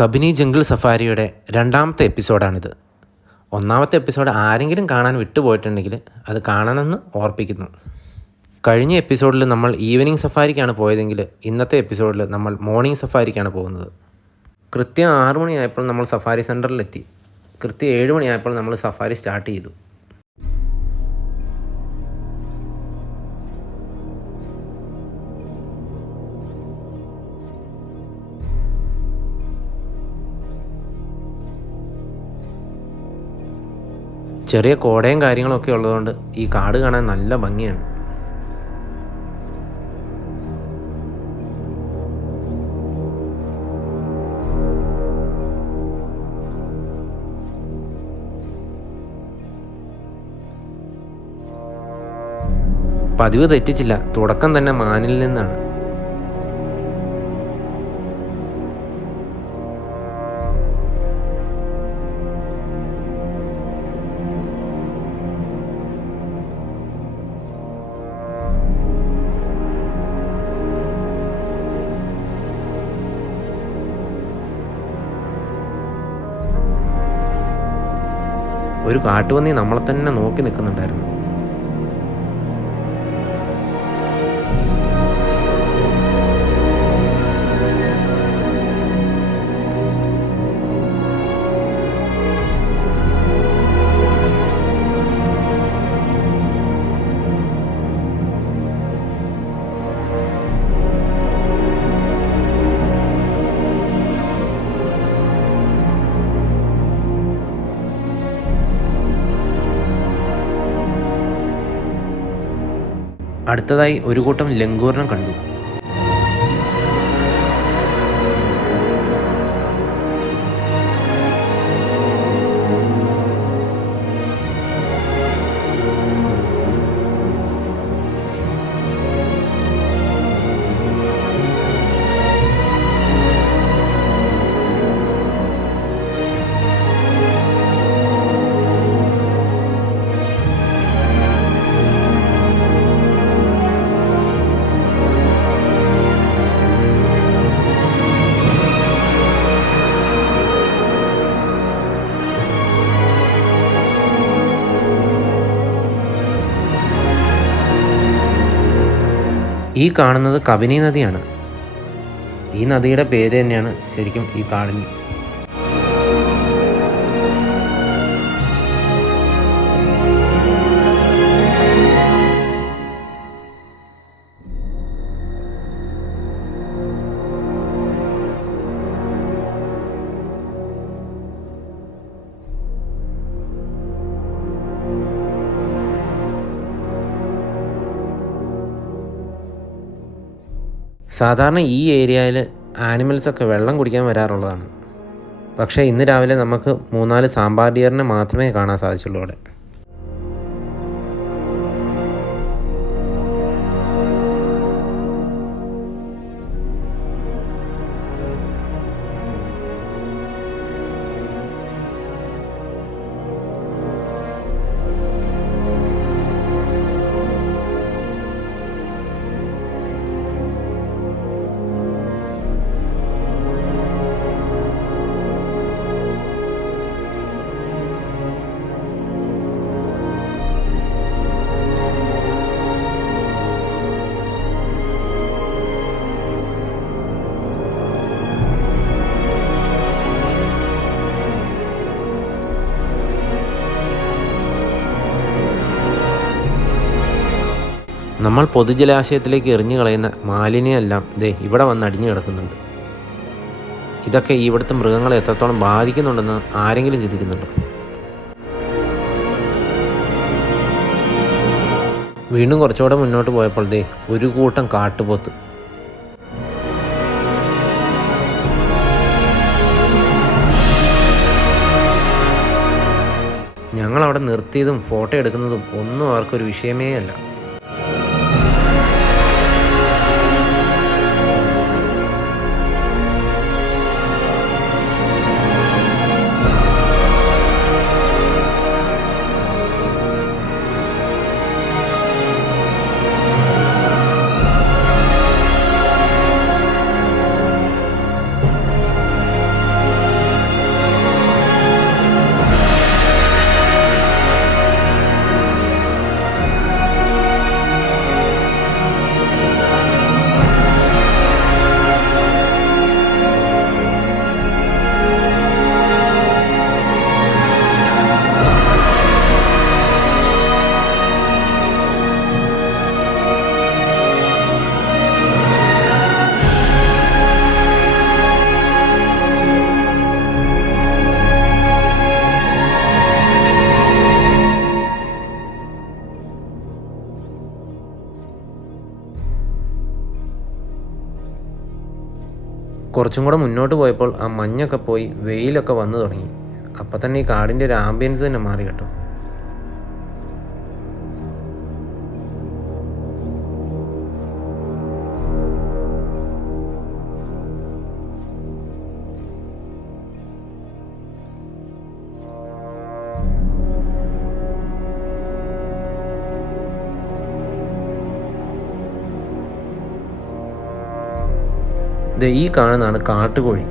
Kabini jungle സഫാരിയുടെ രണ്ടാമത്തെ എപ്പിസോഡാണിത്. ഒന്നാമത്തെ episode ആരെങ്കിലും കാണാൻ വിട്ടുപോയിട്ടുണ്ടെങ്കിൽ അത് കാണണമെന്ന് ഓർപ്പിക്കുന്നു. കഴിഞ്ഞ എപ്പിസോഡിൽ നമ്മൾ ഈവനിങ് സഫാരിക്കാണ് പോയതെങ്കിൽ ഇന്നത്തെ എപ്പിസോഡിൽ നമ്മൾ മോർണിംഗ് സഫാരിക്കാണ് പോകുന്നത്. കൃത്യം ആറു മണിയായപ്പോൾ നമ്മൾ സഫാരി സെന്ററിലെത്തി കൃത്യം ഏഴ് മണിയായപ്പോൾ നമ്മൾ സഫാരി സ്റ്റാർട്ട് ചെയ്തു. ചെറിയ കോടയും കാര്യങ്ങളൊക്കെ ഉള്ളതുകൊണ്ട് ഈ കാട് കാണാൻ നല്ല ഭംഗിയാണ്. പതിവ് തെറ്റിച്ചില്ല. തുടക്കം തന്നെ മാനിൽ നിന്നാണ്. ഒരു കാട്ടുപന്നി നമ്മളെ തന്നെ നോക്കി നിൽക്കുന്നുണ്ടായിരുന്നു. അടുത്തതായി ഒരു കൂട്ടം ലങ്കൂറിനെ കണ്ടു. ഈ കാണുന്നത് കബിനി നദിയാണ്. ഈ നദിയുടെ പേര് തന്നെയാണ് ശരിക്കും ഈ കാടിന് സാധാരണ ഈ ഏരിയയിൽ ആനിമൽസൊക്കെ വെള്ളം കുടിക്കാൻ വരാറുള്ളതാണ്. പക്ഷേ ഇന്ന് രാവിലെ നമുക്ക് മൂന്നാൽ സാമ്പാർ ഡിയറിനെ മാത്രമേ കാണാൻ സാധിച്ചുള്ളൂ അവിടെ. നമ്മൾ പൊതുജലാശയത്തിലേക്ക് എറിഞ്ഞു കളയുന്ന മാലിന്യമെല്ലാം ദേ ഇവിടെ വന്ന് അടിഞ്ഞു കിടക്കുന്നുണ്ട്. ഇതൊക്കെ ഇവിടുത്തെ മൃഗങ്ങളെ എത്രത്തോളം ബാധിക്കുന്നുണ്ടെന്ന് ആരെങ്കിലും ചിന്തിക്കുന്നുണ്ടോ? വീണ്ടും കുറച്ചുകൂടെ മുന്നോട്ട് പോയപ്പോൾ ദേ ഒരു കൂട്ടം കാട്ടുപോത്ത്. ഞങ്ങൾ അവിടെ നിർത്തിയതും ഫോട്ടോ എടുക്കുന്നതും ഒന്നും അവർക്കൊരു വിഷയമേ അല്ല. കുറച്ചും കൂടെ മുന്നോട്ട് പോയപ്പോൾ ആ മഞ്ഞൊക്കെ പോയി വെയിലൊക്കെ വന്നു തുടങ്ങി. അപ്പം തന്നെ ഈ കാടിന്റെ ഒരു ആംബിയൻസ് തന്നെ മാറി കേട്ടോ. ഈ കാണുന്നതാണ് കാട്ടുകോഴി.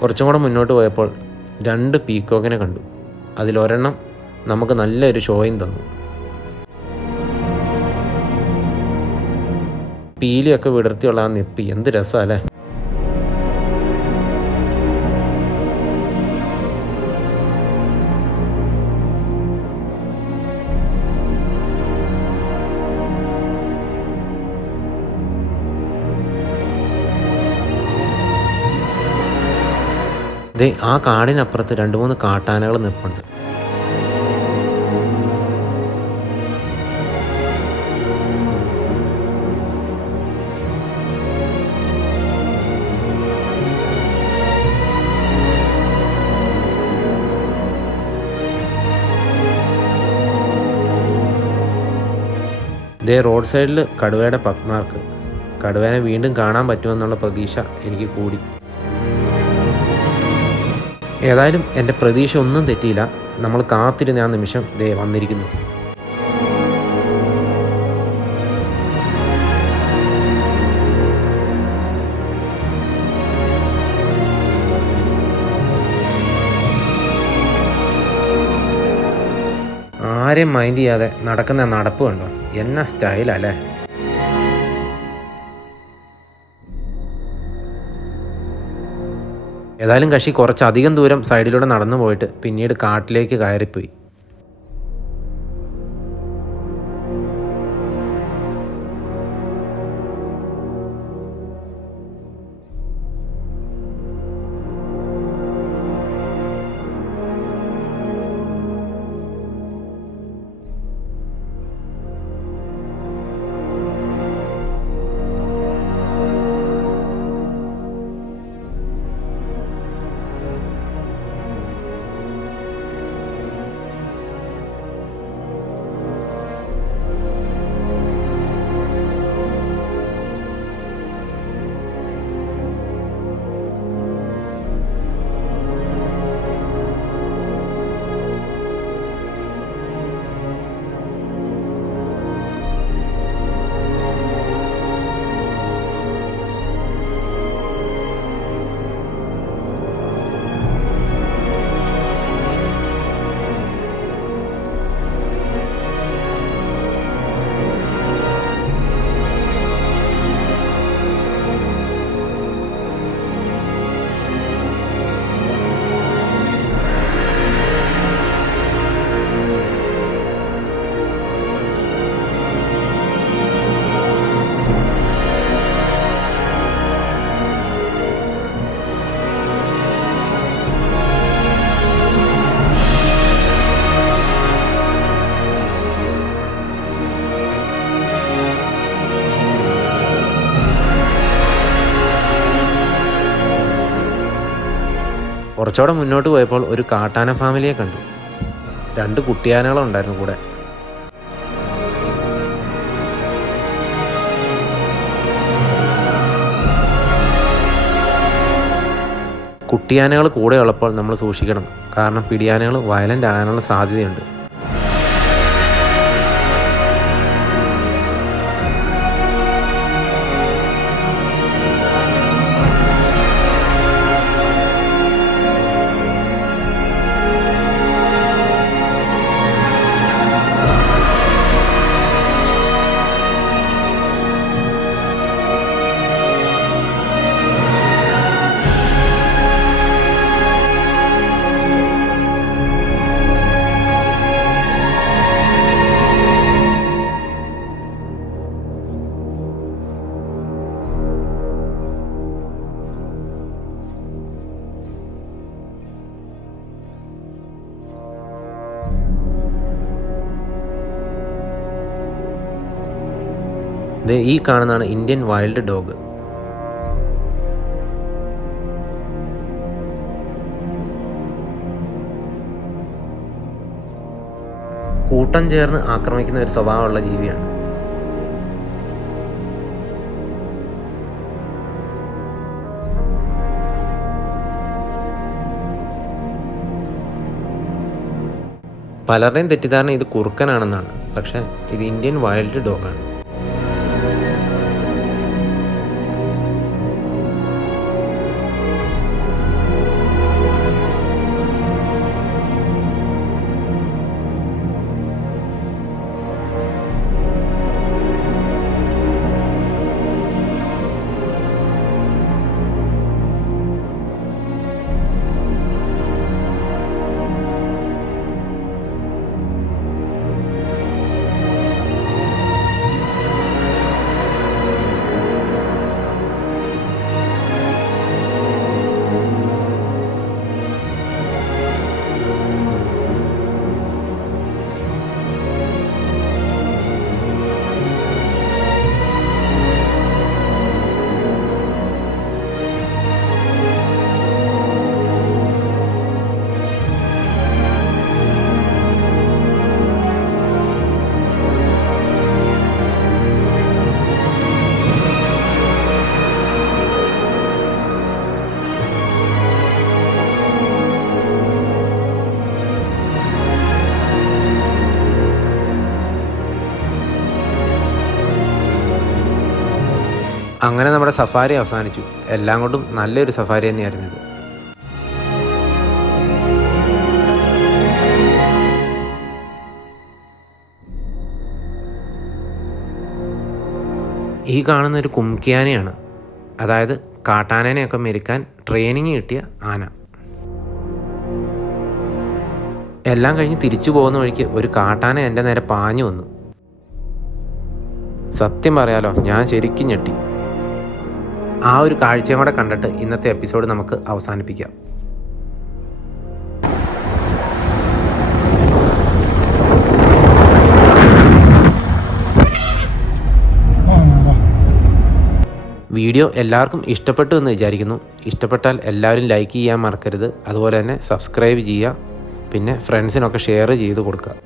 കുറച്ചും കൂടെ മുന്നോട്ട് പോയപ്പോൾ രണ്ട് പീക്കോക്കിനെ കണ്ടു. അതിലൊരെണ്ണം നമുക്ക് നല്ലൊരു ഷോയും തന്നു. പീലിയൊക്കെ വിടർത്തിയുള്ള ആ നിപ്പി എന്ത് രസമല്ലേ ദേ ആ കാടിനപ്പുറത്ത് രണ്ട് മൂന്ന് കാട്ടാനകൾ നിൽപ്പുണ്ട് ഇതേ റോഡ് സൈഡിൽ കടുവയുടെ പക്മാർക്ക് കടുവേനെ വീണ്ടും കാണാൻ പറ്റുമെന്നുള്ള പ്രതീക്ഷ എനിക്ക് കൂടി. ഏതായാലും എന്റെ പ്രതീക്ഷ ഒന്നും തെറ്റിയില്ല. നമ്മൾ കാത്തിരുന്ന ആ നിമിഷം ദേ വന്നിരിക്കുന്നു. ആരെയും മൈൻഡ് ചെയ്യാതെ നടക്കുന്ന നടപ്പ് കണ്ടോ? എന്നാ സ്റ്റൈലല്ലേ ഏതായാലും കക്ഷി കുറച്ചധികം ദൂരം സൈഡിലൂടെ നടന്നു പോയിട്ട് പിന്നീട് കാട്ടിലേക്ക് കയറിപ്പോയി. കുറച്ചുകൂടെ മുന്നോട്ട് പോയപ്പോൾ ഒരു കാട്ടാന ഫാമിലിയെ കണ്ടു. രണ്ട് കുട്ടിയാനകളുണ്ടായിരുന്നു കൂടെ. കുട്ടിയാനകൾ കൂടെ ഉള്ളപ്പോൾ നമ്മൾ സൂക്ഷിക്കണം. കാരണം പിടിയാനകൾ വയലന്റ് ആകാനുള്ള സാധ്യതയുണ്ട്. ഈ കാണുന്നതാണ് ഇന്ത്യൻ വൈൽഡ് ഡോഗ്. കൂട്ടം ചേർന്ന് ആക്രമിക്കുന്ന ഒരു സ്വഭാവമുള്ള ജീവിയാണ്. പലരുടെയും തെറ്റിദ്ധാരണ ഇത് കുറുക്കനാണെന്നാണ്. പക്ഷേ ഇത് ഇന്ത്യൻ വൈൽഡ് ഡോഗാണ്. അങ്ങനെ നമ്മുടെ സഫാരി അവസാനിച്ചു. എല്ലാം കൊണ്ടും നല്ലൊരു സഫാരി തന്നെയായിരുന്നു ഇത്. ഈ കാണുന്ന ഒരു കുംകിയാനയാണ് അതായത് കാട്ടാനേനെയൊക്കെ മെരുക്കാൻ ട്രെയിനിങ് കിട്ടിയ ആന. എല്ലാം കഴിഞ്ഞ് തിരിച്ചു പോകുന്ന വഴിക്ക് ഒരു കാട്ടാന എന്റെ നേരെ പാഞ്ഞു വന്നു. സത്യം പറയാലോ ഞാൻ ശരിക്കും ഞെട്ടി. ആ ഒരു കാഴ്ചയും കൂടെ കണ്ടിട്ട് ഇന്നത്തെ എപ്പിസോഡ് നമുക്ക് അവസാനിപ്പിക്കാം. വീഡിയോ എല്ലാവർക്കും ഇഷ്ടപ്പെട്ടു എന്ന് വിചാരിക്കുന്നു. ഇഷ്ടപ്പെട്ടാൽ എല്ലാവരും ലൈക്ക് ചെയ്യാൻ മറക്കരുത്. അതുപോലെ തന്നെ സബ്സ്ക്രൈബ് ചെയ്യുക. പിന്നെ ഫ്രണ്ട്സിനൊക്കെ ഷെയർ ചെയ്ത് കൊടുക്കുക.